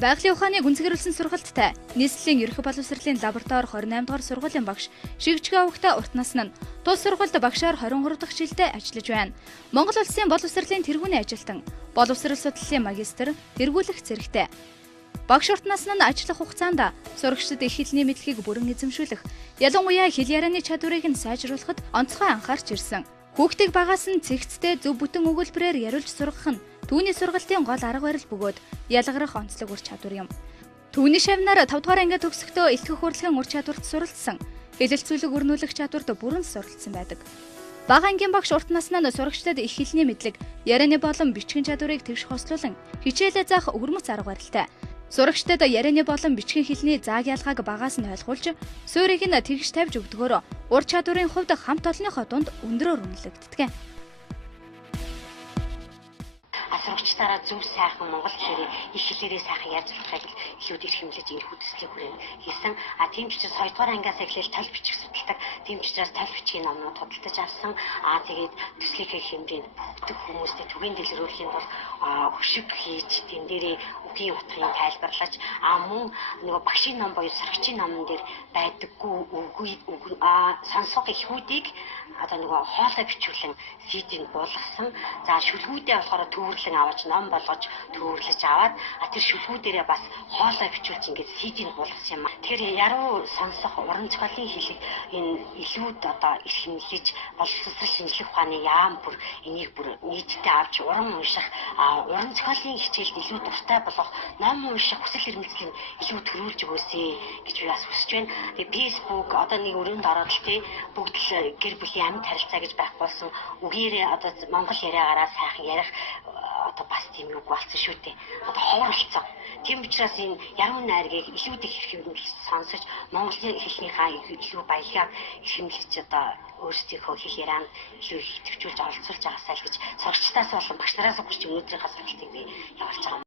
Байгалийн ухааны гүнзгийрүүлсэн сургалттай нийслэлийн ерөнхий боловсролын лаборатори 28 дугаар сургуулийн багш Шигжгэ Авагта урт насны нь тус сургуульд багшаар 23 дахь жилдээ ажиллаж байна. Монгол улсын боловсролын тэргүүний ажилтан, боловсрол судлалын магистр, тэргүүлэх зэрэгтэй. Багш урт насны нь ажиллах хугацаанд сурагчдад их хэлний мэдлэгийг бүрэн эзэмшүүлэх, ялангуяа хэл ярианы чадварыг нь сайжруулахад онцгой анхаарч ирсэн. Хүүхдийг багаас нь цэгцтэй зөв бүтэн өгүүлбэрээр яриулж сургах нь түүний сургалтын гол арга барил бөгөөд ялгарах онцлог ур чадвар юм. Түүний шавнаар 5 дугаар анги төгсөхдөө илтгэх хурлахын ур чадварт суралцсан, хэлэлцүүлэг өрнүүлэх чадварт бүрэн суралцсан байдаг. Бага ангийн багш урт насны нь сурагчдад их хэлний мэдлэг, ярианы болон бичгийн чадварыг твш хослуулан хичээлээ заах өвөрмөц арга барилтай. Сурагчдад ярианы болон бичгийн хэлний зааг ялгааг багаас нь ойлгуулж, суурийг нь тэгш тавьж өгдөгөөр ур чадварын хувьд хамт олонныхоо дунд өндөрөөр үнэлэгддэг. Сурагчдаараа зөв сайхан монгол хэлээр их хэлээрээ сайхан ярьж болохыг илүүд эрхэмлэж энэ хүсэлтийг хүргэв хийсэн. Тийм ч учраас 2 дугаар ангиас эхлээл тал бичих судалдаг. Тийм ч учраас тал бичгийн номнууд худалдаж авсан. Тэгээд төслийнхээ хэмжээнд бүгд хүмүүстэй түгээн дэлгэрүүлэхийн тулд хөшиг хийж тэн дээрээ үгийн утгыг тайлбарлаж мөн нөгөө багшийн ном боёо сурагчийн номон дээр байдаггүй үгүй сонсох ихүүдийг одоо нөгөө хоолой бичүүлэн CD-нд буулгасан. За шүлгүүдээ болохоор төвөрлөн аваад ном болгож төвөрлөж аваад тэр шүлгүүдээрээ бас хоолой бичүүлж ингээд CD-нд буулгасан юм. Тэгэхээр яруу сонсох уран зохиолын хэлийг энэ илүүд одоо эрхэмлэж боловсрол шинжлэх ухааны яам бүр энийг бүр нийтдээ авч уран унших уран зохиолын хичээлд илүү дуртай болох ном унших хүсэл эрмэлзлийг илүү төрүүлж өгөөсэй гэж би бас хүсэж байна. Тэгээ Facebook одоо нэг өрөөнд ороод л тий бүгд л гэр бүлийн амьд харилцаа гэж байх болсон үгээрээ одоо монгол яриагаараа сайхан ярих одоо бас тийм үг болсон шүү дээ. Одоо ховорлцсон. Тийм учраас энэ яруу найргийг илүү их хэрхэмлэж сонсож монголын хэлнийхаа илүү баялаг эрхэмлэж одоо өөрсдийнхөө хэл ярианд илүү их төвчүүлж оролцуулж байгаасаа л гэж сурагчдаас болон багш нараас хүрч өнөөдрийнхээ сургалтыг би явуулж байгаа.